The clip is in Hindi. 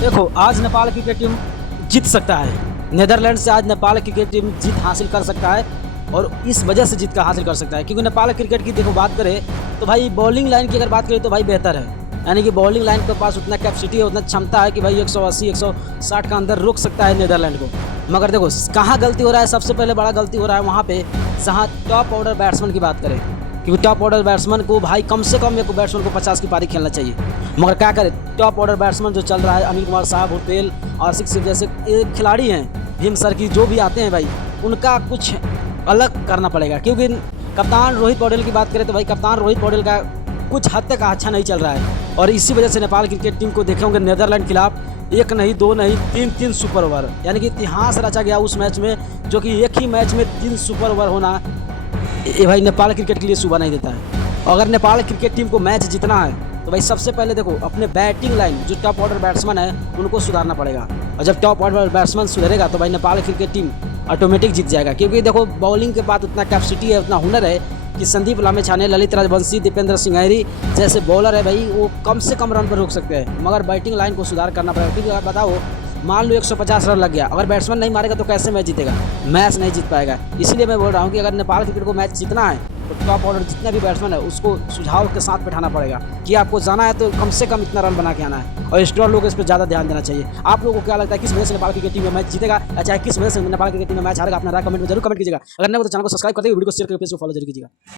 देखो आज नेपाल क्रिकेट टीम जीत सकता है। नीदरलैंड से आज नेपाल क्रिकेट टीम जीत हासिल कर सकता है और इस वजह से जीत का हासिल कर सकता है क्योंकि नेपाल क्रिकेट की देखो बात करें तो भाई बॉलिंग लाइन की अगर बात करें तो भाई बेहतर है। यानी कि बॉलिंग लाइन के पास उतना कैपेसिटी है, उतना क्षमता है कि भाई 180 160 का अंदर रोक सकता है नीदरलैंड को। मगर देखो कहाँ गलती हो रहा है, सबसे पहले बड़ा गलती हो रहा है वहाँ पे जहाँ टॉप ऑर्डर बैट्समैन की बात करें, क्योंकि टॉप ऑर्डर बैट्समैन को भाई कम से कम एक बैट्समैन को 50 की पारी खेलना चाहिए। मगर क्या करे, टॉप ऑर्डर बैट्समैन जो चल रहा है अनिल कुमार साहब, हुरतेल और सिक्स जैसे खिलाड़ी हैं, भीम सर की जो भी आते हैं भाई, उनका कुछ अलग करना पड़ेगा। क्योंकि कप्तान रोहित पौडेल की बात करें तो भाई कप्तान रोहित पौडेल का कुछ हद तक अच्छा नहीं चल रहा है और इसी वजह से नेपाल क्रिकेट टीम को देखे होंगे नीदरलैंड के खिलाफ एक नहीं दो नहीं तीन सुपर ओवर, यानी कि इतिहास रचा गया उस मैच में, जो कि एक ही मैच में 3 सुपर ओवर होना ये भाई नेपाल क्रिकेट के लिए शुभ नहीं देता है। अगर नेपाल क्रिकेट टीम को मैच जीतना है तो भाई सबसे पहले देखो अपने बैटिंग लाइन जो टॉप ऑर्डर बैट्समैन है उनको सुधारना पड़ेगा और जब टॉप ऑर्डर बैट्समैन सुधरेगा तो भाई नेपाल क्रिकेट टीम ऑटोमेटिक जीत जाएगा। क्योंकि देखो बॉलिंग के बाद उतना कैपेसिटी है, उतना हुनर है कि संदीप लामेछाने, ललित राजवंशी, दीपेंद्र सिंघारी जैसे बॉलर है भाई, वो कम से कम रन पर रोक सकते हैं। मगर बैटिंग लाइन को सुधार करना पड़ेगा। क्योंकि आप बताओ मान लो 150 रन लग गया, अगर बैट्समैन नहीं मारेगा तो कैसे मैच जीतेगा, मैच नहीं जीत पाएगा। इसीलिए मैं बोल रहा हूँ कि अगर नेपाल क्रिकेट को मैच जीतना है तो टॉप ऑर्डर जितने भी बैट्समैन है उसको सुझाव के साथ बैठाना पड़ेगा कि आपको जाना है तो कम से कम इतना रन बना के आना है और स्टोर लोग इस पर ज़्यादा ध्यान देना चाहिए। आप लोगों को क्या लगता है किस वजह से नेपाल क्रिकेट टीम में मैच जीतेगा या चाहे किस वजह से नेपाल क्रिकेट टीम में मैच हारेगा? अपना राय कमेंट में जरूर कमेंट कीजिएगा। अगर नहीं हो तो चैनल को सब्सक्राइब करते हुए वीडियो को शेयर करके पेज को फॉलो जरूर कीजिएगा।